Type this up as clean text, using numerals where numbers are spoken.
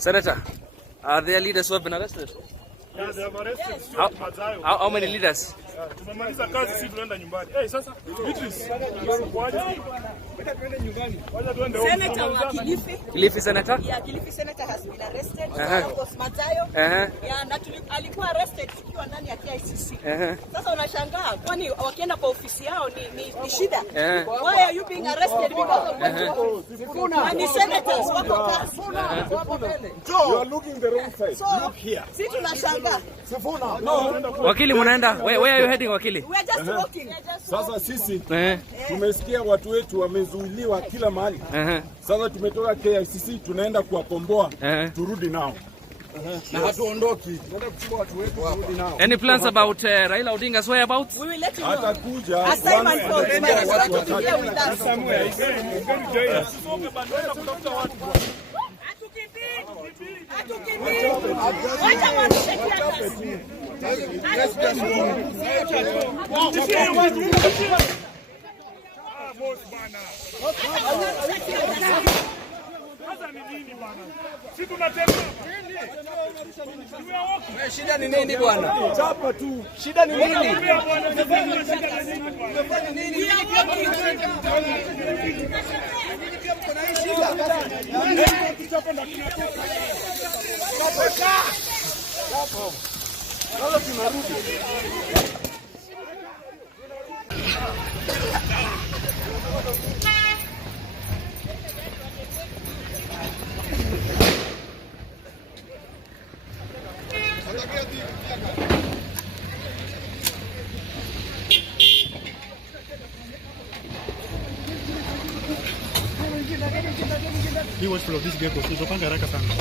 Senator, are there leaders who have been arrested? Yeah, they have arrested. How many leaders? Tumemaliza kazi, sisi tunaenda nyumbani. Sasa Senator wa Kilifi. Kilifi Senator? Yeah, Kilifi Senator has been arrested. Yeah, na alikuwa arrested tukiwa ndani ya KICC. Sasa unashangaa kwani wakienda kwa ofisi yao ni shida. Why are you being arrested because of Sifuna? And the senators wako kazi. You are looking the wrong side. So, look here. Sisi tunashangaa. Sifuna, no. Wakili munaenda? Where are you heading, wakili? We are just walking. Sasa sisi tumesikia watu wetu wamezuiliwa kila mahali. Sasa tumetoka KICC tunaenda kuwakomboa turudi nao. Na hatuondoki. Tunaenda kuchukua watu wetu turudi nao. Any plans about Raila Odinga's whereabouts? We will let you know. Atakuja. Assignment for the Shida ni nini bwana? Chapa tu. Shida ni nini? He was full of this vehicle, so panga haraka sana.